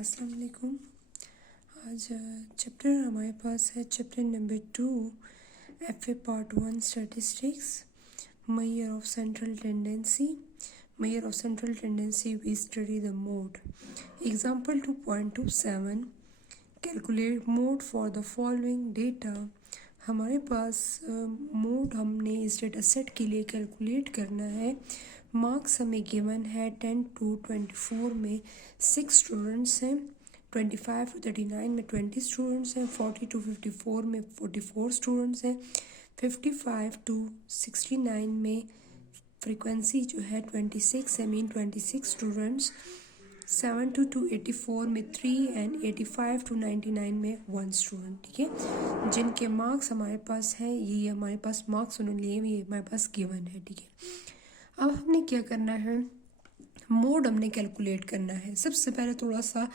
अस्सलाम वालेकुम। आज चैप्टर हमारे पास है chapter number 2 FA part 1 statistics measure of central tendency. Measure of central tendency we study the mode. Example 2.27 calculate mode for the following data. हमारे पास mode हमने इस डेटा सेट के लिए कैलकुलेट करना है। मार्क्स हमें गिवन है 10 to 24 में 6 स्टूडेंट्स हैं, 25 to 39 में 20 स्टूडेंट्स हैं, 40 to 54 में 44 स्टूडेंट्स हैं, 55 to 69 में फ्रीक्वेंसी जो है 26 है, मीन 26 स्टूडेंट्स, 70 to 84 में 3 एंड 85 to 99 में 1 स्टूडेंट। ठीक है, जिनके मार्क्स हमारे पास हैं, ये हमारे पास मार्क्स उन्होंने लिए, ये हमारे पास गिवन है। ठीक है, अब हमने क्या करना है, मोड हमने कैलकुलेट करना है। सबसे पहले थोड़ा सा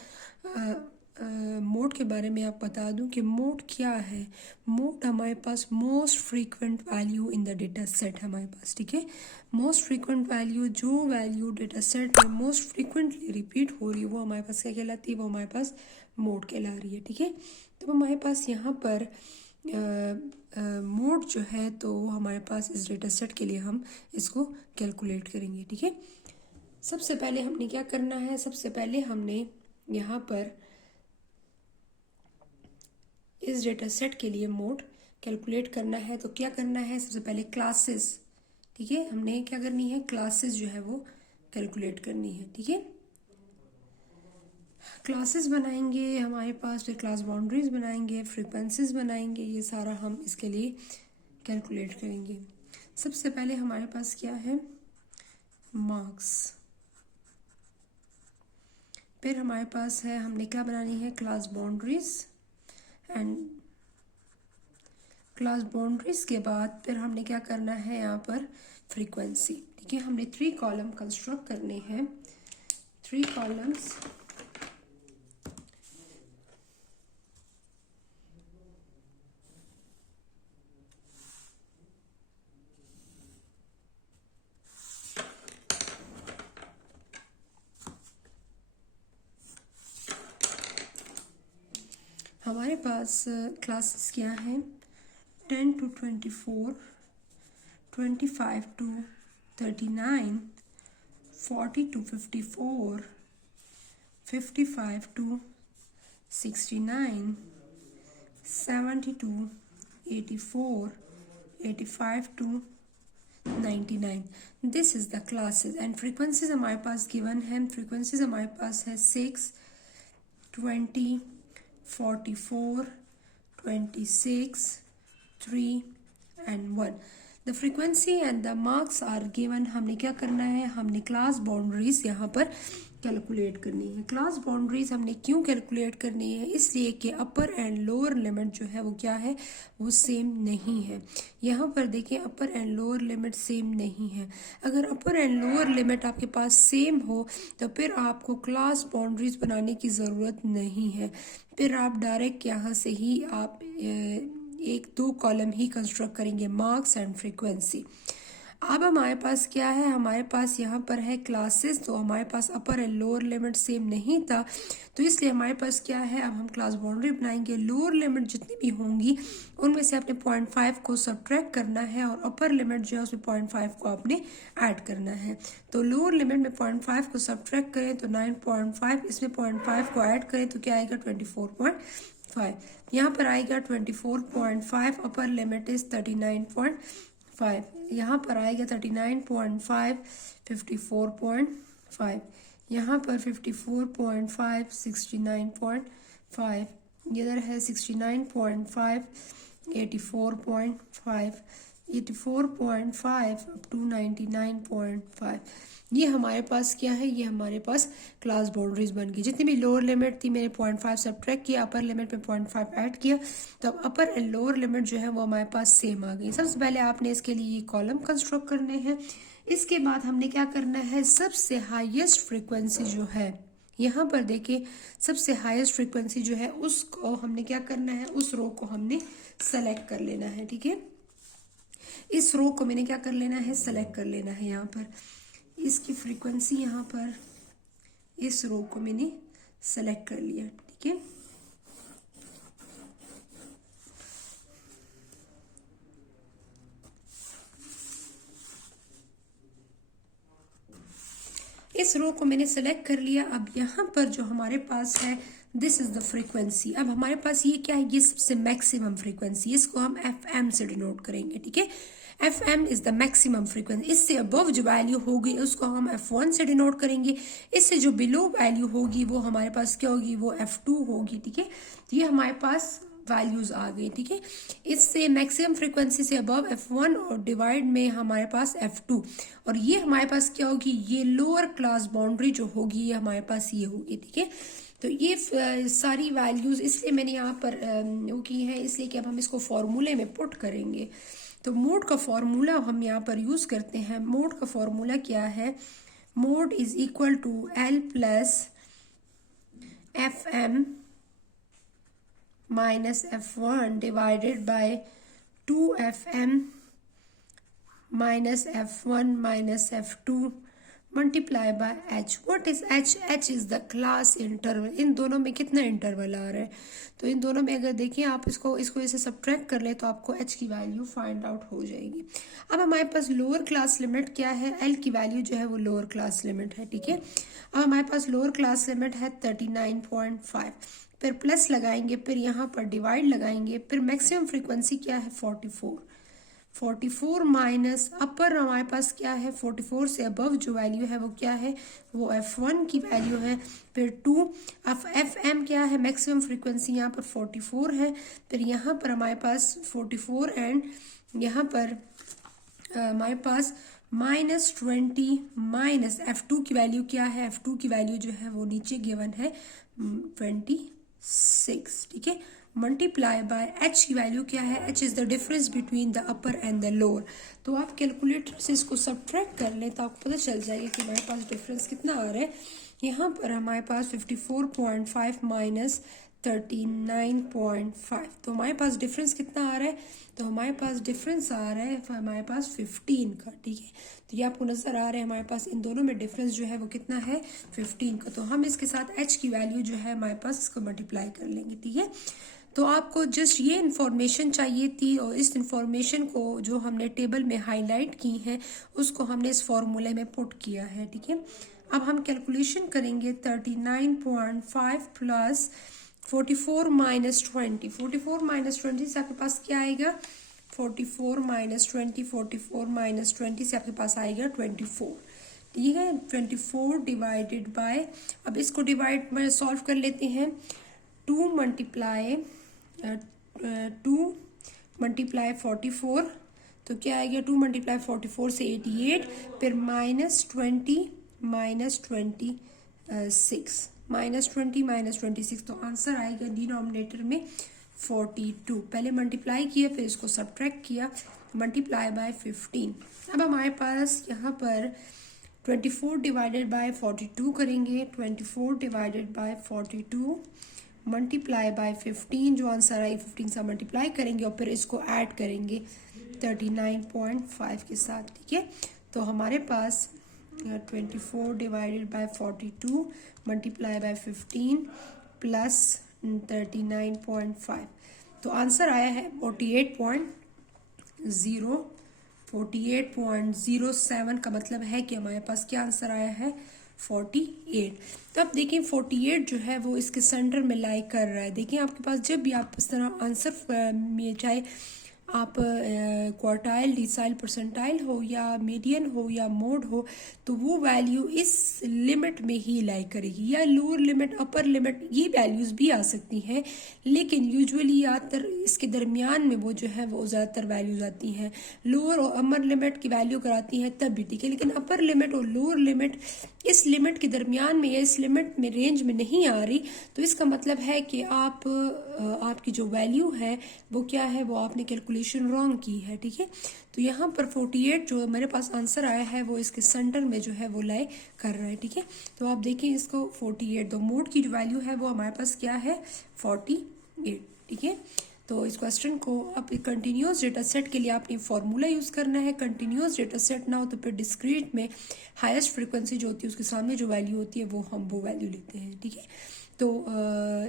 मोड के बारे में आप बता दूं कि मोड क्या है। मोड हमारे पास most frequent value in the data set हमारे पास। ठीक है, मोस्ट फ्रीक्वेंट वैल्यू, जो वैल्यू डेटा सेट में मोस्ट फ्रीक्वेंटली रिपीट हो रही है वो हमारे पास क्या कहलाती है, वो हमारे पास मोड कहला रही है। ठीक है, तो हमारे पास यहाँ पर मोड जो है तो हमारे पास इस डेटा सेट के लिए हम इसको कैलकुलेट करेंगे। ठीक है, सबसे पहले हमने क्या करना है, सबसे पहले हमने यहाँ पर इस डेटा सेट के लिए मोड कैलकुलेट करना है। तो क्या करना है, सबसे पहले क्लासेस, ठीक है, हमने क्या करनी है, क्लासेस जो है वो कैलकुलेट करनी है। ठीक है, क्लासेस बनाएंगे हमारे पास, फिर क्लास बाउंड्रीज बनाएंगे, फ्रीक्वेंसीज बनाएंगे, ये सारा हम इसके लिए कैलकुलेट करेंगे। सबसे पहले हमारे पास क्या है, मार्क्स, फिर हमारे पास है, हमने क्या बनानी है, class boundaries, and class boundaries के बाद फिर हमने क्या करना है, यहाँ पर फ्रीक्वेंसी। ठीक है, हमने 3 कॉलम कंस्ट्रक्ट करने हैं, 3 कॉलम्स। हमारे पास क्लासेस क्या हैं, 10 to 24, 25 to 39, 40 to 54, 55 to 69, 70 to 84, 85 to 99। This is the classes and frequencies हमारे पास गिवन है। फ्रीक्वेंसीज हमारे पास है 6, 20, 44, 26, 3 and 1। The frequency and the marks are given. हमने क्या करना है, हमने क्लास बाउंड्रीज यहाँ पर कैलकुलेट करनी है। क्लास बाउंड्रीज हमने क्यों कैलकुलेट करनी है, इसलिए कि अपर एंड लोअर लिमिट जो है वो क्या है, वो सेम नहीं है। यहाँ पर देखिए, अपर एंड लोअर लिमिट सेम नहीं है। अगर अपर एंड लोअर लिमिट आपके पास सेम हो तो फिर आपको क्लास बाउंड्रीज बनाने की ज़रूरत नहीं है, फिर आप डायरेक्ट यहाँ से ही आप 1-2 कॉलम ही कंस्ट्रक्ट करेंगे, मार्क्स एंड फ्रीक्वेंसी। अब हमारे पास क्या है, हमारे पास यहाँ पर है क्लासेस, तो हमारे पास अपर एंड लोअर लिमिट सेम नहीं था, तो इसलिए हमारे पास क्या है, अब हम क्लास बाउंड्री बनाएंगे। लोअर लिमिट जितनी भी होंगी उनमें से आपने 0.5 को सब्ट्रैक्ट करना है और अपर लिमिट जो है उसमें 0.5 को आपने ऐड करना है। तो लोअर लिमिट में 0.5 को सब्ट्रैक्ट करें तो 9.5, इसमें 0.5 को ऐड करें तो क्या आएगा, 24.5। यहाँ पर आएगा 24.5, अपर लिमिट इज 39.5, यहाँ पर आएगा 39.5, 54.5, यहाँ पर 54.5, 69.5, इधर है 69.5, 84.5, 84.5 अप टू 99.5। ये हमारे पास क्या है, ये हमारे पास क्लास बाउंड्रीज बन गई। जितनी भी लोअर लिमिट थी मैंने 0.5 सब्ट्रैक्ट किया, अपर लिमिट में 0.5 ऐड किया, तो अब अपर एंड लोअर लिमिट जो है वो हमारे पास सेम आ गई। सबसे पहले आपने इसके लिए ये कॉलम कंस्ट्रक्ट करने हैं। इसके बाद हमने क्या करना है, सबसे हाईएस्ट फ्रीक्वेंसी जो है, यहाँ पर देखिए सबसे हाईएस्ट फ्रीक्वेंसी जो है उसको हमने क्या करना है, उस रो को हमने सेलेक्ट कर लेना है। ठीक है, इस रो को मैंने क्या कर लेना है, सेलेक्ट कर लेना है। यहाँ पर इसकी फ्रीक्वेंसी, यहाँ पर इस रो को मैंने सेलेक्ट कर लिया, ठीक है। इस रो को मैंने सेलेक्ट कर लिया। अब यहाँ पर जो हमारे पास है दिस इज द फ्रीक्वेंसी। अब हमारे पास ये क्या है, ये सबसे मैक्सिमम फ्रीक्वेंसी, इसको हम एफ एम से डिनोट करेंगे, ठीक है। F M is the maximum frequency. इससे अबव जो वैल्यू होगी उसको हम F1 से डिनोट करेंगे। इससे जो बिलो वैल्यू होगी वो हमारे पास क्या होगी, वो F2 होगी, ठीक है। तो ये हमारे पास वैल्यूज आ गई, ठीक है। इससे मैक्सिमम फ्रीक्वेंसी से अबव F1 और डिवाइड में हमारे पास F2, और ये हमारे पास क्या होगी, ये लोअर क्लास बाउंड्री जो होगी ये हमारे पास ये होगी, ठीक है। तो ये सारी वैल्यूज इसलिए मैंने यहाँ पर वो की है, इसलिए कि अब हम इसको फॉर्मूले में पुट करेंगे। तो मोड का फॉर्मूला हम यहाँ पर यूज करते हैं। मोड का फॉर्मूला क्या है, mode is equal to L plus FM minus F1 divided by 2FM minus F1 minus F2 multiply by H. What is H? H is the class interval. इन दोनों में कितना इंटरवल आ रहा है, तो इन दोनों में अगर देखिए आप इसको ऐसे सब्ट्रैक्ट कर ले तो आपको H की वैल्यू फाइंड आउट हो जाएगी। अब हमारे पास लोअर क्लास लिमिट क्या है, L की वैल्यू जो है वो लोअर क्लास लिमिट है, ठीक है। अब हमारे पास लोअर क्लास लिमिट है 39.5, फिर प्लस लगाएंगे, फिर यहाँ पर डिवाइड लगाएंगे, फिर मैक्सिमम फ्रीक्वेंसी क्या है 44 माइनस अपर हमारे पास क्या है 44 से अबव जो वैल्यू है वो क्या है, वो F1 की वैल्यू है, फिर 2। अब FM क्या है, मैक्सिमम फ्रीक्वेंसी यहाँ पर 44 है, फिर यहाँ पर हमारे पास 44 एंड यहाँ पर हमारे पास -20 माइनस F2 की वैल्यू क्या है, F2 की वैल्यू जो है वो नीचे गिवन है 26, ठीक है। मल्टीप्लाई बाय H की वैल्यू क्या है, H is the difference between the upper and the lower. तो आप कैलकुलेटर से इसको सब्ट्रैक्ट कर लें तो आपको पता चल जाएगा कि हमारे पास डिफरेंस कितना आ रहा है। यहाँ पर हमारे पास 54.5 माइनस 39.5, तो हमारे पास डिफरेंस कितना आ रहा है, तो हमारे पास डिफरेंस आ रहा है हमारे पास 15 का, ठीक है। तो ये आपको नजर आ रहा है हमारे पास इन दोनों में डिफरेंस जो है वो कितना है 15 का। तो हम इसके साथ H की वैल्यू जो है हमारे पास इसको मल्टीप्लाई कर लेंगे, ठीक है। तो आपको जस्ट ये इन्फॉर्मेशन चाहिए थी, और इस इन्फॉर्मेशन को जो हमने टेबल में हाईलाइट की है उसको हमने इस फॉर्मूले में पुट किया है, ठीक है। अब हम कैलकुलेशन करेंगे 39.5 प्लस 44 माइनस 20, 44 माइनस 20 से आपके पास क्या आएगा, 44 माइनस 20, 44 माइनस 20 से आपके पास आएगा 24, ठीक है। 24 डिवाइडेड बाय, अब इसको डिवाइड में सॉल्व कर लेते हैं, 2 मल्टीप्लाई 44, तो क्या आएगा 2 मल्टीप्लाई 44 से 88, फिर -20 माइनस 26, तो आंसर आएगा डिनोमिनेटर में 42। पहले मल्टीप्लाई किया फिर इसको सब्ट्रैक्ट किया, मल्टीप्लाई बाय 15। अब हमारे पास यहाँ पर 24 डिवाइडेड बाय 42 करेंगे, 24 डिवाइडेड बाय 42 मल्टीप्लाई बाय 15, जो आंसर आई 15 से मल्टीप्लाई करेंगे और फिर इसको ऐड करेंगे 39.5 के साथ, ठीक है। तो हमारे पास 24 divided by 42 multiply by 15 plus 39.5, तो आंसर आया है 48.07 का मतलब है कि हमारे पास क्या आंसर आया है 48। तो अब देखिए 48 जो है वो इसके सेंटर में लाई कर रहा है। देखिए आपके पास जब भी आप इस तरह आंसर में चाहे आप क्वार्टाइल, डिसाइल, परसेंटाइल हो या मीडियन हो या मोड हो, तो वो वैल्यू इस लिमिट में ही लाई करेगी, या लोअर लिमिट, अपर लिमिट, ये वैल्यूज भी आ सकती हैं, लेकिन यूजुअली ज़्यादातर इसके दरमियान में वो जो है वो ज़्यादातर वैल्यूज आती हैं। लोअर और अपर लिमिट की वैल्यू कराती हैं तब भी ठीक है, लेकिन अपर लिमिट और लोअर लिमिट इस लिमिट के दरमियान में या इस लिमिट में रेंज में नहीं आ रही, तो इसका मतलब है कि आपकी जो वैल्यू है वो क्या है, वो आपने कैलकुलेशन रॉन्ग की है, ठीक है। तो यहाँ पर 48 जो मेरे पास आंसर आया है वो इसके सेंटर में जो है वो लाई कर रहा है, ठीक है। तो आप देखिए इसको 48, तो मोड की जो वैल्यू है वो हमारे पास क्या है 48, ठीक है। तो इस क्वेश्चन को अब कंटिन्यूस डेटा सेट के लिए आपने फॉर्मूला यूज करना है। कंटिन्यूस डेटा सेट ना हो तो फिर डिस्क्रीट में हाईएस्ट फ्रीक्वेंसी जो होती है उसके सामने जो वैल्यू होती है वो हम वो वैल्यू लेते हैं, ठीक है। तो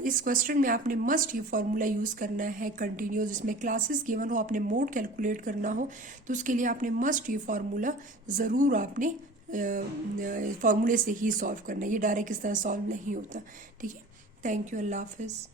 इस क्वेश्चन में आपने मस्ट ये फार्मूला यूज़ करना है कंटिन्यूस, जिसमें क्लासेस गिवन हो, आपने मोड कैलकुलेट करना हो, तो उसके लिए आपने मस्ट ये फार्मूला ज़रूर आपने फार्मूले से ही सॉल्व करना है। ये डायरेक्ट इस तरह सॉल्व नहीं होता। ठीक है, थैंक यू, अल्लाह हाफिज़।